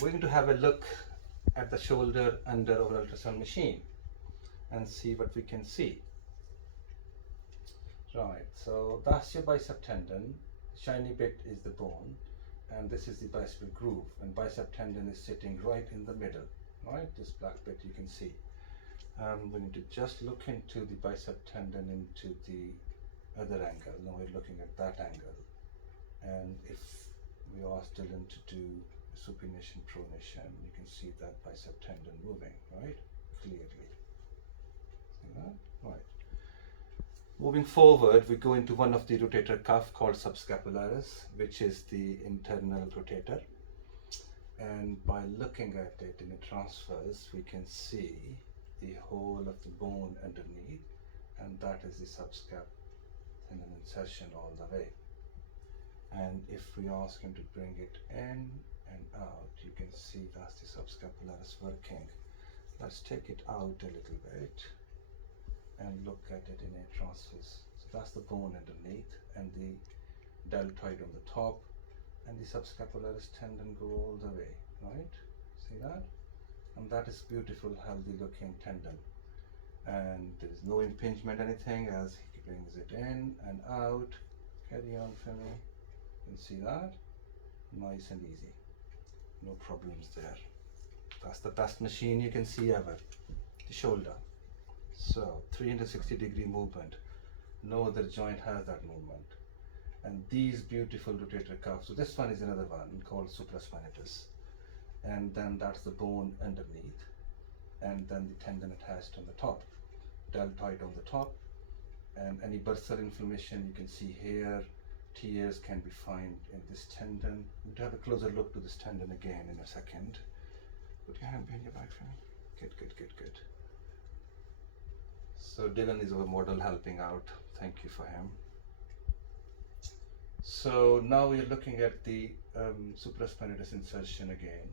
we're going to have a look at the shoulder under our ultrasound machine and see what we can see. Right, so that's your bicep tendon. The shiny bit is the bone, and this is the bicep groove, and bicep tendon is sitting right in the middle. Right, this black bit you can see. We need to just look into the bicep tendon into the other angle. Now we're looking at that angle, and if we ask Dylan to do supination pronation, you can see that bicep tendon moving, right, clearly. See that? Right. Moving forward, we go into one of the rotator cuff called subscapularis, which is the internal rotator. And by looking at it in a transverse, we can see the whole of the bone underneath, and that is the subscap and an insertion all the way. And if we ask him to bring it in and out, you can see that's the subscapularis working. Let's take it out a little bit and look at it in a transverse. So that's the bone underneath and the deltoid on the top, and the subscapularis tendon go all the way, right? See that? And that is beautiful, healthy looking tendon. And there is no impingement anything as he brings it in and out. Carry on for me. You can see that? Nice and easy. No problems there. That's the best machine you can see ever. The shoulder. So 360-degree movement. No other joint has that movement. And these beautiful rotator cuffs. So this one is another one called Supraspinatus. And then that's the bone underneath. And then the tendon attached on the top. Deltoid on the top. And any bursal inflammation you can see here. Tears can be found in this tendon. We'll have a closer look to this tendon again in a second. Put your hand behind your back for me. Good, good, good, good. So Dylan is our model helping out. Thank you for him. So now we're looking at the supraspinatus insertion again.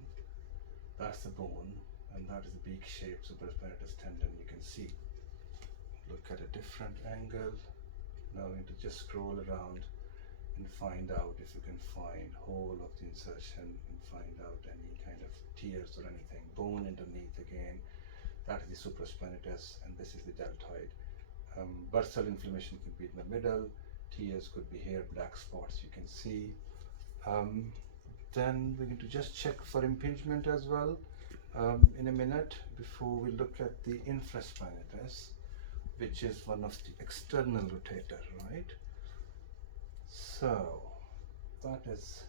That's the bone, and that is the beak-shaped supraspinatus tendon you can see. Look at a different angle. Now we need to just scroll around and find out if you can find whole of the insertion and find out any kind of tears or anything. Bone underneath again. That is the supraspinatus, and this is the deltoid. Bursal inflammation could be in the middle. Tears could be here, black spots you can see. Then we're going to just check for impingement as well in a minute before we look at the infraspinatus, which is one of the external rotator, right? So that is,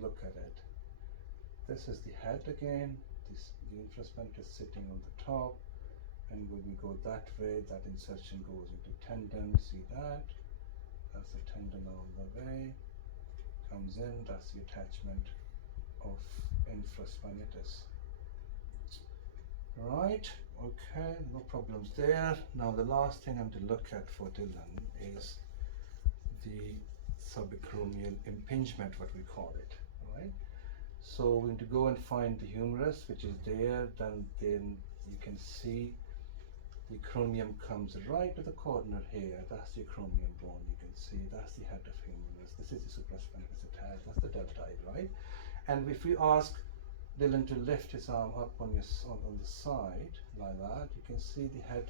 look at it. This is the head again. The infraspinatus sitting on the top, and when we go that way, that insertion goes into tendon. See that? That's the tendon all the way. Comes in. That's the attachment of infraspinatus. Right. Okay. No problems there. Now the last thing I'm to look at for Dylan is the subacromial impingement, what we call it. Right. So we need to go and find the humerus, which is there. Then you can see the acromion comes right to the corner here. That's the acromion bone. You can see that's the head of humerus. This is the supraspinatus attached. That's the deltoid, right? And if we ask Dylan to lift his arm up on the side like that, you can see the head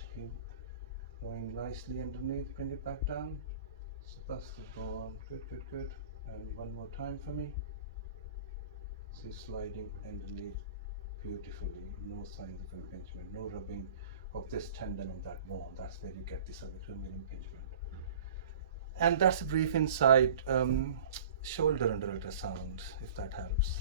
going nicely underneath. Bring it back down. So that's the bone. Good, good, good. And one more time for me. See, sliding underneath beautifully. No signs of impingement. No rubbing of this tendon on that bone. That's where you get the subacromial impingement. And that's a brief inside shoulder under ultrasound, if that helps.